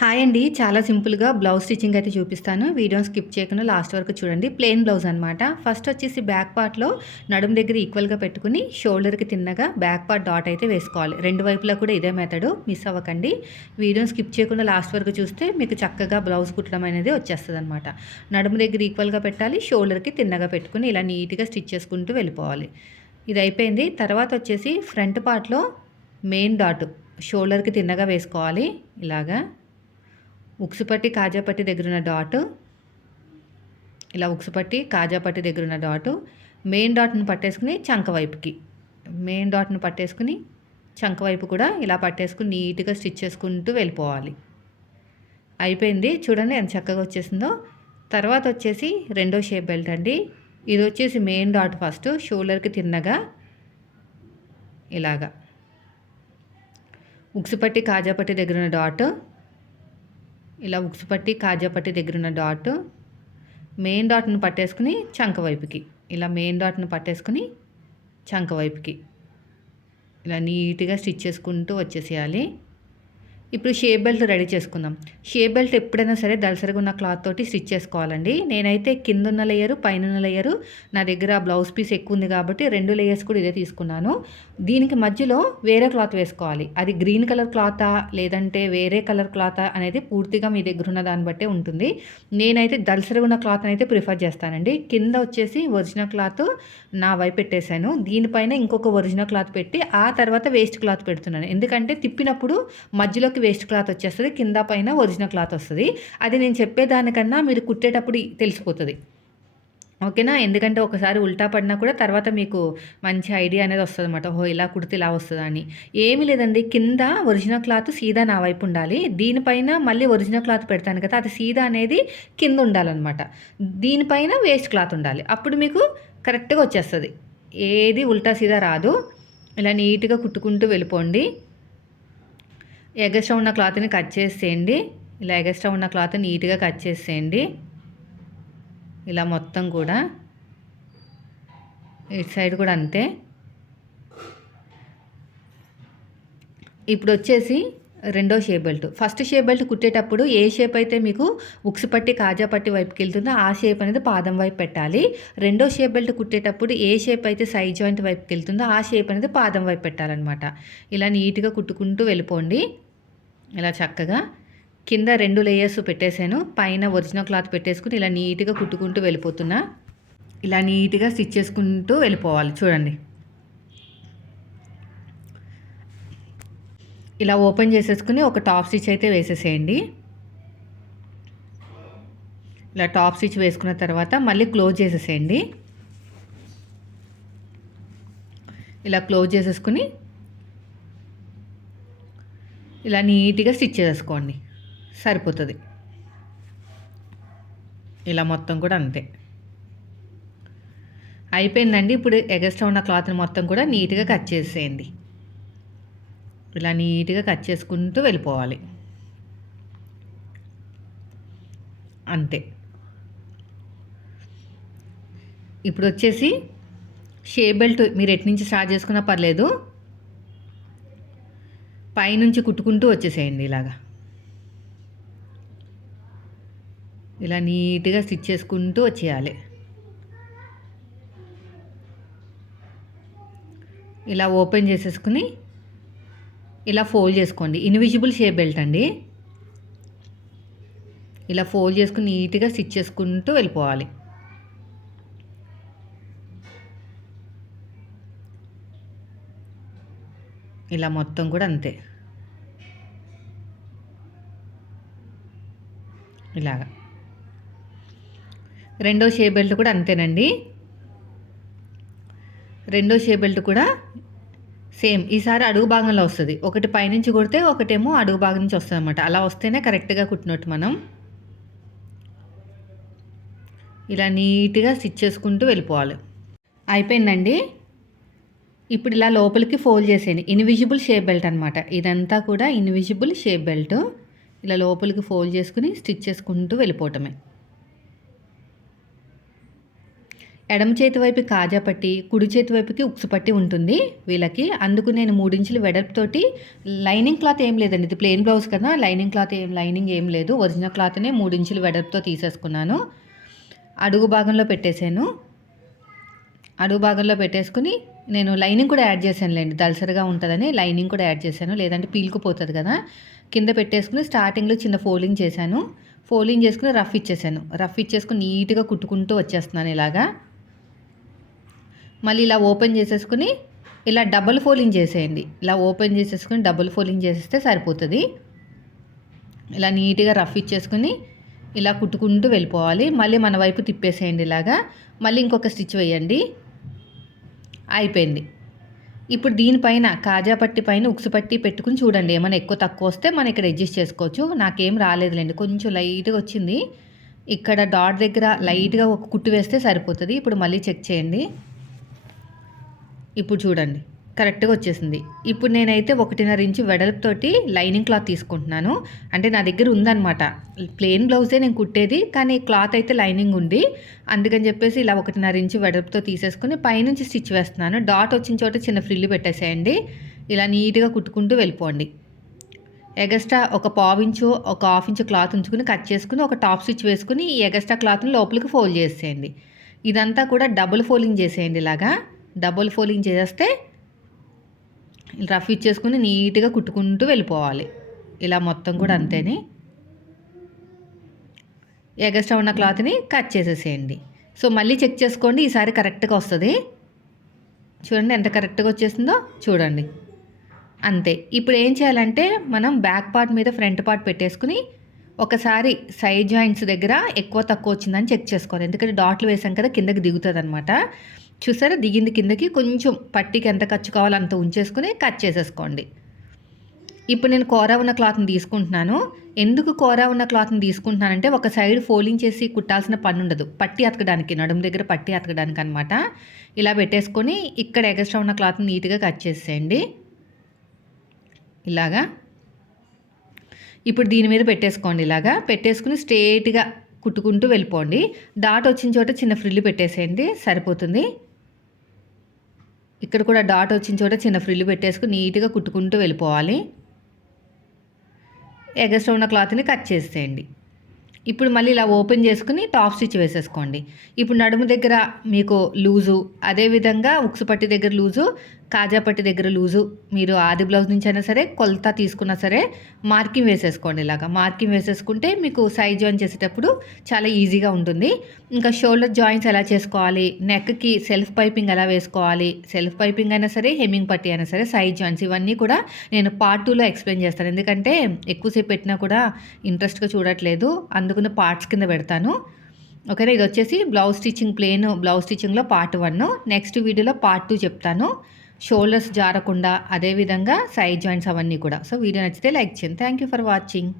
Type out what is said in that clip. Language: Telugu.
హాయ్ అండి. చాలా సింపుల్గా బ్లౌజ్ స్టిచ్చింగ్ అయితే చూపిస్తాను. వీడియోని స్కిప్ చేయకుండా లాస్ట్ వరకు చూడండి. ప్లెయిన్ బ్లౌజ్ అనమాట ఫస్ట్ వచ్చేసి బ్యాక్ పార్ట్లో నడుము దగ్గర ఈక్వల్గా పెట్టుకుని షోల్డర్కి తిన్నగా బ్యాక్ పార్ట్ డాట్ అయితే వేసుకోవాలి. రెండు వైపులా కూడా ఇదే మెథడ్ మిస్ అవ్వకండి. వీడియోని స్కిప్ చేయకుండా లాస్ట్ వరకు చూస్తే మీకు చక్కగా బ్లౌజ్ కుట్టడం అనేది వచ్చేస్తుంది అనమాట నడుము దగ్గర ఈక్వల్గా పెట్టాలి. షోల్డర్కి తిన్నగా పెట్టుకుని ఇలా నీట్గా స్టిచ్ చేసుకుంటూ వెళ్ళిపోవాలి. ఇది అయిపోయింది. తర్వాత వచ్చేసి ఫ్రంట్ పార్ట్లో మెయిన్ డాట్ షోల్డర్కి తిన్నగా వేసుకోవాలి. ఇలాగా. ఉక్సుపట్టి కాజాపట్టి దగ్గర ఉన్న డాట్ ఇలా ఉక్సుపట్టి కాజాపట్టి దగ్గర ఉన్న మెయిన్ డాట్ను పట్టేసుకుని చంక వైపుకి. మెయిన్ డాట్ను పట్టేసుకుని చంక వైపు కూడా ఇలా పట్టేసుకుని నీట్గా స్టిచ్ చేసుకుంటూ వెళ్ళిపోవాలి. అయిపోయింది. చూడండి ఎంత చక్కగా వచ్చేసిందో. తర్వాత వచ్చేసి రెండో షేప్ బెల్ట్ అండి. ఇది వచ్చేసి మెయిన్ డాట్ ఫస్ట్ షోల్డర్కి తిన్నగా ఇలాగా. ఉక్సుపట్టి కాజాపట్టి దగ్గర ఉన్న డాట్ ఇలా ఉక్స్ పట్టి కాజా పట్టి దగ్గర ఉన్న డాట్ మెయిన్ డాట్ను పట్టేసుకుని చంక వైపుకి. ఇలా మెయిన్ డాట్ను పట్టేసుకుని చంక వైపుకి. ఇలా నీట్గా స్టిచ్ చేసుకుంటూ వచ్చేసేయాలి. ఇప్పుడు షేప్ బెల్ట్ రెడీ చేసుకుందాం. షేప్ బెల్ట్ ఎప్పుడైనా సరే దలసరిగా ఉన్న క్లాత్ తోటి స్టిచ్ చేసుకోవాలండి. నేనైతే కింద ఉన్న లేయరు పైన ఉన్న లేయరు. నా దగ్గర బ్లౌజ్ పీస్ ఎక్కువ ఉంది కాబట్టి రెండు లేయర్స్ కూడా ఇదే తీసుకున్నాను. దీనికి మధ్యలో వేరే క్లాత్ వేసుకోవాలి. అది గ్రీన్ కలర్ క్లాతా లేదంటే వేరే కలర్ క్లాతా అనేది పూర్తిగా మీ దగ్గర ఉన్న దాన్ని బట్టే ఉంటుంది. నేనైతే దలసరిగా ఉన్న క్లాత్ అయితే ప్రిఫర్ చేస్తానండి. కింద వచ్చేసి ఒరిజినల్ క్లాత్ నా వైపు పెట్టేశాను. దీనిపైన ఇంకొక ఒరిజినల్ క్లాత్ పెట్టి ఆ తర్వాత వేస్ట్ క్లాత్ పెడుతున్నాను. ఎందుకంటే తిప్పినప్పుడు మధ్యలోకి వేస్ట్ క్లాత్ వచ్చేస్తుంది కింద పైన ఒరిజినల్ క్లాత్ వస్తుంది. అది నేను చెప్పేదానికన్నా మీరు కుట్టేటప్పుడు తెలిసిపోతుంది. ఓకేనా? ఎందుకంటే ఒకసారి ఉల్టా పడినా కూడా తర్వాత మీకు మంచి ఐడియా అనేది వస్తుంది అనమాట ఓహో ఇలా కుడితే ఇలా వస్తుంది అని. ఏమీ లేదండి. కింద ఒరిజినల్ క్లాత్ సీదా నా వైపు ఉండాలి. దీనిపైన మళ్ళీ ఒరిజినల్ క్లాత్ పెడతాను కదా అది సీదా అనేది కింద ఉండాలన్నమాట. దీనిపైన వేస్ట్ క్లాత్ ఉండాలి. అప్పుడు మీకు కరెక్ట్గా వచ్చేస్తుంది. ఏది ఉల్టా సీదా రాదు. ఇలా నీట్గా కుట్టుకుంటూ వెళ్ళిపోండి. ఎగస్ట్రా ఉన్న క్లాత్ని కట్ చేసేయండి. ఇలా ఎగస్ట్రా ఉన్న క్లాత్ నీట్గా కట్ చేసేయండి. ఇలా మొత్తం కూడా. ఇటు సైడ్ కూడా అంతే. ఇప్పుడు వచ్చేసి రెండో shape belt. First shape belt కుట్టేటప్పుడు ఏ షేప్ అయితే మీకు ఉక్స్ పట్టి కాజా పట్టి వైపుకి వెళ్తుందో ఆ షేప్ అనేది పాదం వైపు పెట్టాలి. రెండో షేప్ బెల్ట్ కుట్టేటప్పుడు ఏ షేప్ అయితే సైడ్ జాయింట్ వైపుకి వెళ్తుందో ఆ షేప్ అనేది పాదం వైపు పెట్టాలన్నమాట. ఇలా నీట్గా కుట్టుకుంటూ వెళ్ళిపోండి. ఇలా చక్కగా కింద రెండు లేయర్స్ పెట్టేశాను. పైన ఒరిజినల్ క్లాత్ పెట్టేసుకుని ఇలా నీట్గా కుట్టుకుంటూ వెళ్ళిపోతున్నా. ఇలా నీట్గా స్టిచ్ చేసుకుంటూ వెళ్ళిపోవాలి. చూడండి. ఇలా ఓపెన్ చేసేసుకుని ఒక టాప్ స్టిచ్ అయితే వేసేసేయండి. ఇలా టాప్ స్టిచ్ వేసుకున్న తర్వాత మళ్ళీ క్లోజ్ చేసేసేయండి. ఇలా క్లోజ్ చేసేసుకుని ఇలా నీట్గా స్టిచ్ చేసుకోండి. సరిపోతుంది. ఇలా మొత్తం కూడా అంతే. అయిపోయిందండి. ఇప్పుడు ఎగస్ట్రా ఉన్న క్లాత్ని మొత్తం కూడా నీట్గా కట్ చేసేయండి. ఇలా నీట్గా కట్ చేసుకుంటూ వెళ్ళిపోవాలి. అంతే. ఇప్పుడు వచ్చేసి షే బెల్ట్ మీరు ఎటు నుంచి స్టార్ట్ చేసుకున్నా పర్లేదు. పైనుంచి కుట్టుకుంటూ వచ్చేసేయండి ఇలాగా. ఇలా నీట్గా స్టిచ్ చేసుకుంటూ వచ్చేయాలి. ఇలా ఓపెన్ చేసేసుకుని ఇలా ఫోల్డ్ చేసుకోండి. ఇన్విజిబుల్ షేప్ బెల్ట్ అండి. ఇలా ఫోల్డ్ చేసుకుని నీట్గా స్టిచ్ చేసుకుంటూ వెళ్ళిపోవాలి. ఇలా మొత్తం కూడా అంతే. ఇలాగా. రెండో షే బెల్ట్ కూడా అంతేనండి. రెండో షే బెల్ట్ కూడా సేమ్. ఈసారి అడుగు భాగంలో వస్తుంది. ఒకటి పైనుంచి కొడితే ఒకటేమో అడుగు భాగం నుంచి వస్తుంది అనమాట అలా వస్తేనే కరెక్ట్గా కుట్టినట్టు మనం ఇలా నీట్గా స్టిచ్ చేసుకుంటూ వెళ్ళిపోవాలి. అయిపోయిందండి. ఇప్పుడు ఇలా లోపలికి ఫోల్డ్ చేసేయండి. ఇన్విజిబుల్ షేప్ బెల్ట్ అనమాట ఇదంతా కూడా ఇన్విజిబుల్ షేప్ బెల్ట్. ఇలా లోపలికి ఫోల్డ్ చేసుకుని స్టిచ్ చేసుకుంటూ వెళ్ళిపోవటమే. ఎడమ చేతి వైపు కాజా పట్టి కుడి చేతి వైపుకి ఉక్సు పట్టి ఉంటుంది వీళ్ళకి. అందుకు నేను మూడించులు వెడల్పుతోటి లైనింగ్ క్లాత్ ఏం లేదండి. ఇది ప్లెయిన్ బ్లౌజ్ కదా లైనింగ్ క్లాత్ ఏం లైనింగ్ ఏం లేదు. ఒరిజినల్ క్లాత్నే మూడించులు వెడల్పుతో తీసేసుకున్నాను. అడుగు భాగంలో పెట్టేశాను. అడుగు భాగంలో పెట్టేసుకుని నేను లైనింగ్ కూడా యాడ్ చేశానులేండి. దలసరిగా ఉంటుందని లైనింగ్ కూడా యాడ్ చేశాను. లేదంటే పీలుకుపోతుంది కదా. కింద పెట్టేసుకుని స్టార్టింగ్లో చిన్న ఫోల్డింగ్ చేశాను. ఫోల్డింగ్ చేసుకుని రఫ్ ఇచ్చేసాను. రఫ్ ఇచ్చేసుకుని నీట్గా కుట్టుకుంటూ వచ్చేస్తున్నాను ఇలాగా. మళ్ళీ ఇలా ఓపెన్ చేసేసుకుని ఇలా డబుల్ ఫోల్డింగ్ చేసేయండి. ఇలా ఓపెన్ చేసేసుకుని డబుల్ ఫోల్డింగ్ చేసేస్తే సరిపోతుంది. ఇలా నీట్గా రఫ్ ఇచ్చేసుకుని ఇలా కుట్టుకుంటూ వెళ్ళిపోవాలి. మళ్ళీ మన వైపు తిప్పేసేయండి ఇలాగా. మళ్ళీ ఇంకొక స్టిచ్ వేయండి. అయిపోయింది. ఇప్పుడు దీనిపైన కాజా పట్టి పైన ఉక్సు పట్టి పెట్టుకుని చూడండి. ఏమైనా ఎక్కువ తక్కువ వస్తే మనం ఇక్కడ అడ్జస్ట్ చేసుకోవచ్చు. నాకేం రాలేదులేండి. కొంచెం లైట్గా వచ్చింది. ఇక్కడ డాట్ దగ్గర లైట్గా ఒక కుట్టు వేస్తే సరిపోతుంది. ఇప్పుడు మళ్ళీ చెక్ చేయండి. ఇప్పుడు చూడండి. కరెక్ట్గా వచ్చేసింది. ఇప్పుడు నేనైతే ఒకటిన్నర ఇంచు వెడల్పుతోటి లైనింగ్ క్లాత్ తీసుకుంటున్నాను. అంటే నా దగ్గర ఉందన్నమాట. ప్లెయిన్ బ్లౌజే నేను కుట్టేది కానీ క్లాత్ అయితే లైనింగ్ ఉంది. అందుకని చెప్పేసి ఇలా ఒకటిన్నర ఇంచు వెడల్పుతో తీసేసుకుని పైనుంచి స్టిచ్ వేస్తున్నాను. డాట్ వచ్చిన చోట చిన్న ఫ్రిల్లు పెట్టేసేయండి. ఇలా నీట్గా కుట్టుకుంటూ వెళ్ళిపోండి. ఎగస్ట్రా ఒక పావు ఇంచు ఒక హాఫ్ ఇంచు క్లాత్ ఉంచుకుని కట్ చేసుకుని ఒక టాప్ స్టిచ్ వేసుకుని ఈ ఎగస్ట్రా క్లాత్ని లోపలికి ఫోల్డ్ చేసేయండి. ఇదంతా కూడా డబుల్ ఫోల్డింగ్ చేసేయండి ఇలాగా. డబుల్ ఫోల్డింగ్ చేస్తే రఫ్ ఇచ్చేసుకుని నీట్గా కుట్టుకుంటూ వెళ్ళిపోవాలి. ఇలా మొత్తం కూడా అంతేని. ఎగస్ట్రా ఉన్న క్లాత్ని కట్ చేసేసేయండి. సో మళ్ళీ చెక్ చేసుకోండి ఈసారి కరెక్ట్గా వస్తుంది. చూడండి ఎంత కరెక్ట్గా వచ్చేసిందో చూడండి. అంతే. ఇప్పుడు ఏం చేయాలంటే మనం బ్యాక్ పార్ట్ మీద ఫ్రంట్ పార్ట్ పెట్టేసుకుని ఒకసారి సైడ్ జాయింట్స్ దగ్గర ఎక్కువ తక్కువ వచ్చిందని చెక్ చేసుకోవాలి. ఎందుకంటే డాట్లు వేసాం కదా కిందకి దిగుతుంది అనమాట చూసారా? దిగింది కిందకి. కొంచెం పట్టికి ఎంత ఖర్చు కావాలో అంత ఉంచేసుకుని కట్ చేసేసుకోండి. ఇప్పుడు నేను కూర ఉన్న క్లాత్ని తీసుకుంటున్నాను. ఎందుకు కూర ఉన్న క్లాత్ని తీసుకుంటున్నానంటే ఒక సైడ్ ఫోలింగ్ చేసి కుట్టాల్సిన పని ఉండదు. పట్టి అతకడానికి నడుము దగ్గర పట్టి అతకడానికి అనమాట ఇలా పెట్టేసుకొని ఇక్కడ ఎగస్ట్రా ఉన్న క్లాత్ని నీట్గా కట్ చేసేయండి. ఇలాగా. ఇప్పుడు దీని మీద పెట్టేసుకోండి ఇలాగా. పెట్టేసుకుని స్ట్రేట్గా కుట్టుకుంటూ వెళ్ళిపోండి. డాట్ వచ్చిన చోట చిన్న ఫ్రిల్లు పెట్టేసేయండి. సరిపోతుంది. ఇక్కడ కూడా డాట్ వచ్చిన చోట చిన్న ఫ్రిల్లు పెట్టేసుకుని నీట్గా కుట్టుకుంటూ వెళ్ళిపోవాలి. ఎగస్ట్రా ఉన్న క్లాత్ని కట్ చేసేయండి. ఇప్పుడు మళ్ళీ ఇలా ఓపెన్ చేసుకుని టాప్ స్టిచ్ వేసేసుకోండి. ఇప్పుడు నడుము దగ్గర మీకు లూజు అదేవిధంగా ఉక్సు పట్టి దగ్గర లూజు కాజాపట్టి దగ్గర లూజు మీరు ఆది బ్లౌజ్ నుంచి అయినా సరే కొలత తీసుకున్నా సరే మార్కింగ్ వేసేసుకోండి ఇలాగా. మార్కింగ్ వేసేసుకుంటే మీకు సైజ్ జాయిన్ చేసేటప్పుడు చాలా ఈజీగా ఉంటుంది. ఇంకా షోల్డర్ జాయింట్స్ ఎలా చేసుకోవాలి? నెక్కి సెల్ఫ్ పైపింగ్ ఎలా వేసుకోవాలి? సెల్ఫ్ పైపింగ్ అయినా సరే హెమ్మింగ్ పట్టి అయినా సరే సైజ్ జాయింట్స్ ఇవన్నీ కూడా నేను పార్ట్ టూలో ఎక్స్ప్లెయిన్ చేస్తాను. ఎందుకంటే ఎక్కువసేపు పెట్టినా కూడా ఇంట్రెస్ట్గా చూడట్లేదు. అందుకున్న పార్ట్స్ కింద పెడతాను. ఓకేనా? ఇది వచ్చేసి బ్లౌజ్ స్టిచ్చింగ్ ప్లేన్ బ్లౌజ్ స్టిచ్చింగ్లో పార్ట్ వన్. నెక్స్ట్ వీడియోలో పార్ట్ టూ చెప్తాను. షోల్డర్స్ జారకుండా అదేవిధంగా సైడ్ జాయింట్స్ అవన్నీ కూడా. సో వీడియో నచ్చితే లైక్ చేయండి. Thank you for watching